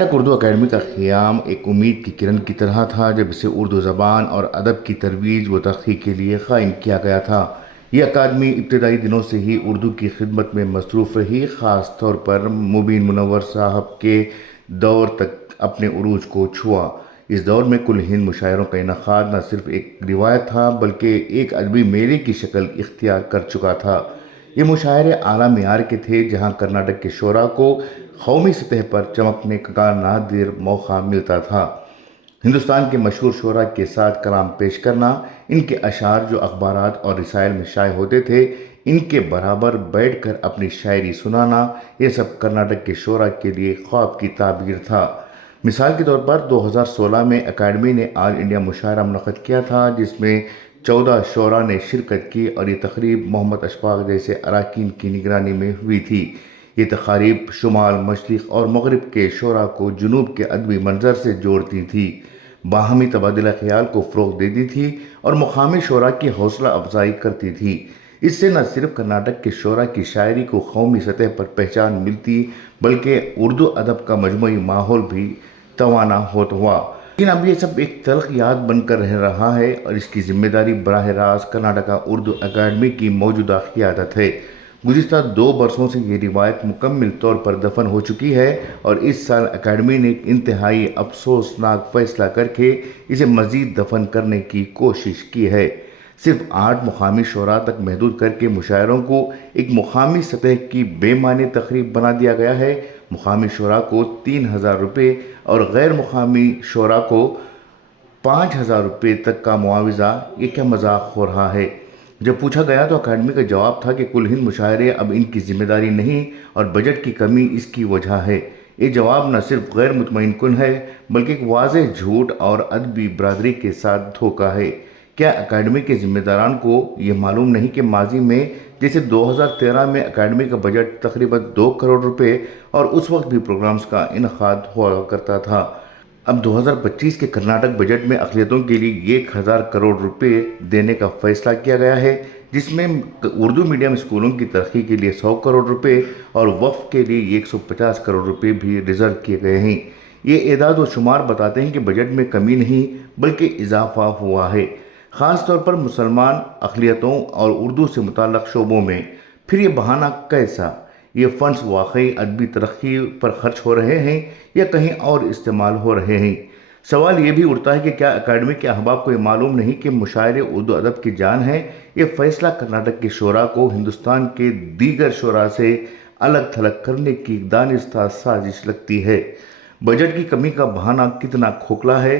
Karnataka Urdu academy का क़याम एक उम्मीद की किरण की तरह था जब इसे उर्दू ज़बान और अदब की तरवीज व तरक्की के लिए क़ायम किया गया था। यह अकादमी इब्तदाई दिनों से ही उर्दू की खिदमत में मसरूफ़ रही, ख़ास तौर पर मुबीन मुनव्वर साहब के दौर तक अपने उरूज को छुआ। इस दौर में कुल हिंद मुशायरों का इनक़ाद न सिर्फ एक रिवायत था बल्कि एक अदबी मेले की शक्ल इख्तियार कर चुका था। ये मुशायरे आला मियार के थे, जहाँ कर्नाटक के शोरा को कौमी सतह पर चमकने का नादिर मौका मिलता था। हिंदुस्तान के मशहूर शोरा के साथ कलाम पेश करना, इनके अशार जो अखबारात और रसायल में शाये होते थे, इनके बराबर बैठकर अपनी शायरी सुनाना, ये सब कर्नाटक के शोरा के लिए ख्वाब की ताबीर था। मिसाल के तौर पर 2016 में अकादमी ने ऑल इंडिया मुशायरा मुनक़्क़िद किया था, जिसमें 14 शोरा ने शिरकत की और ये तकरीब मोहम्मद अशफाक जैसे अरकान की निगरानी में हुई थी। ये तक़ारीब शुमाल, मशरिक़ और मग़रिब के शोरा को जुनूब के अदबी मंजर से जोड़ती थी, बाहमी तबादला ख्याल को फ़रोग़ देती थी और मुक़ामी शोरा की हौसला अफजाई करती थी। इससे न सिर्फ कर्नाटक के शोरा की शायरी को कौमी सतह पर पहचान मिलती, बल्कि उर्दू अदब का मजमूई माहौल भी तवाना होता हुआ। लेकिन अब ये सब एक तल्ख़ याद बनकर रह रहा है और इसकी ज़िम्मेदारी बराह रास्त कर्नाटका उर्दू अकादमी की मौजूदा क़ियादत है। गुज़िश्ता 2 बरसों से ये रिवायत मुकम्मल तौर पर दफन हो चुकी है और इस साल अकादमी ने एक इंतहाई अफसोसनाक फ़ैसला करके इसे मज़ीद दफन करने की कोशिश की है। सिर्फ 8 मुक़ामी शोरा तक महदूद करके मुशायरों को एक मुक़ामी सतह की बेमानी तक़रीब बना दिया गया है। मुक़ामी शोरा को 3000 रुपये और गैर मुक़ामी शोरा को 5000 रुपये तक का मुआवज़ा। ये क्या मजाक हो रहा है? जब पूछा गया तो अकादमी का जवाब था कि कुल हिंद मुशायरे अब इनकी जिम्मेदारी नहीं और बजट की कमी इसकी वजह है। ये जवाब न सिर्फ गैर मुतमईन कुन है बल्कि एक वाज़ेह झूठ और अदबी बरादरी के साथ धोखा है। क्या अकादमी के जिम्मेदारान को ये मालूम नहीं कि माजी में जैसे 2013 में अकादमी का बजट तकरीबन 2 करोड़ रुपए और उस वक्त भी प्रोग्राम्स का इनक़ाद हुआ करता था, अब 2025 के कर्नाटक बजट में अक़लियतों के लिए 1000 करोड़ रुपए देने का फ़ैसला किया गया है, जिसमें उर्दू मीडियम स्कूलों की तरक्की के लिए 100 करोड़ रुपए और वक्फ के लिए 150 करोड़ रुपए भी रिज़र्व किए गए हैं। ये एदाद व शुमार बताते हैं कि बजट में कमी नहीं बल्कि इजाफा हुआ है, ख़ास तौर पर मुसलमान अक़लियतों और उर्दू से मुताल्लिक़ शोबों में। फिर ये बहाना कैसा? ये फ़ंड्स वाकई अदबी तरक्की पर खर्च हो रहे हैं या कहीं और इस्तेमाल हो रहे हैं? सवाल ये भी उठता है कि क्या अकादमी के अहबाब को ये मालूम नहीं कि मुशायरे उर्दू अदब की जान है? ये फ़ैसला कर्नाटक के शोरा को हिंदुस्तान के दीगर शोरा से अलग थलग करने की दानिस्ता साजिश लगती है। बजट की कमी का बहाना कितना खोखला है?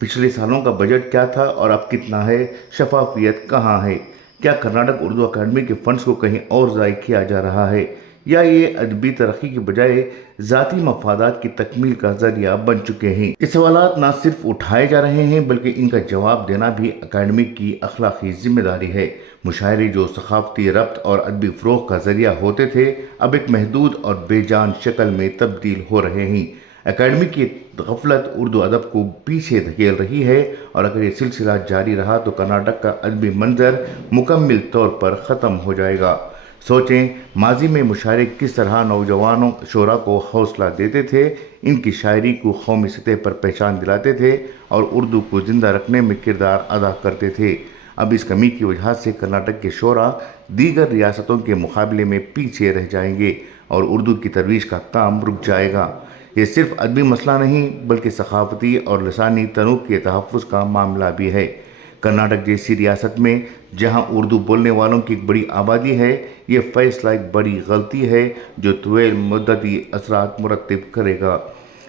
पिछले सालों का बजट क्या था और अब कितना है? शफाफियत कहाँ है? क्या कर्नाटक उर्दू अकादमी के फ़ंड्स को कहीं और ज़ाय किया जा रहा है या ये अदबी तरक्की के बजाय ज़ाती मफादात की तकमील का ज़रिया बन चुके हैं? ये सवालात न सिर्फ उठाए जा रहे हैं बल्कि इनका जवाब देना भी अकादमी की अखलाकी जिम्मेदारी है। मुशायरे जो सकाफ़ती रब्त और अदबी फ़रोग़ का ज़रिया होते थे, अब एक महदूद और बेजान शक्ल में तब्दील हो रहे हैं। अकादमी की गफलत उर्दू अदब को पीछे धकेल रही है और अगर ये सिलसिला जारी रहा तो कर्नाटक का अदबी मंजर मुकम्मल तौर पर ख़त्म हो जाएगा। सोचें, माजी में मुशायरे किस तरह नौजवानों शोरा को हौसला देते थे, इनकी शायरी को कौमी सतह पर पहचान दिलाते थे और उर्दू को ज़िंदा रखने में किरदार अदा करते थे। अब इस कमी की वजह से कर्नाटक के शोरा दीगर रियासतों के मुकाबले में पीछे रह जाएंगे और उर्दू की तरवीज का काम रुक जाएगा। ये सिर्फ अदबी मसला नहीं बल्कि सकाफ़ती और लसानी तनूज़ के तहफ़्फ़ुज़ का मामला भी है। कर्नाटक जैसी रियासत में जहां उर्दू बोलने वालों की एक बड़ी आबादी है, ये फ़ैसला एक बड़ी गलती है जो तवील मुद्दती असरात मुरतब करेगा।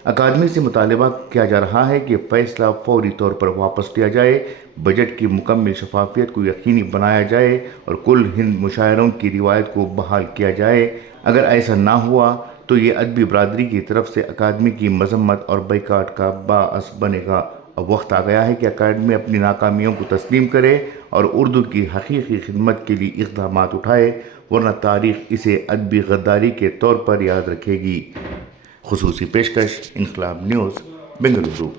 अकादमी से मुतालबा किया जा रहा है कि फ़ैसला फ़ौरी तौर पर वापस लिया जाए, बजट की मुकम्मल शफाफियत को यकीनी बनाया जाए और कुल हिंद मुशायरों की रिवायत को बहाल किया जाए। अगर ऐसा ना हुआ तो ये अदबी बरादरी की तरफ से अकादमी की मजम्मत और बैकाट का बाअस बनेगा। अब वक्त आ गया है कि अकादमी अपनी नाकामियों को तस्लीम करे और उर्दू की हकीकी खिदमत के लिए इक़दामात उठाए, वरना तारीख़ इसे अदबी गद्दारी के तौर पर याद रखेगी। खुसूसी पेशकश, इनकलाब न्यूज़, बेंगलुरु।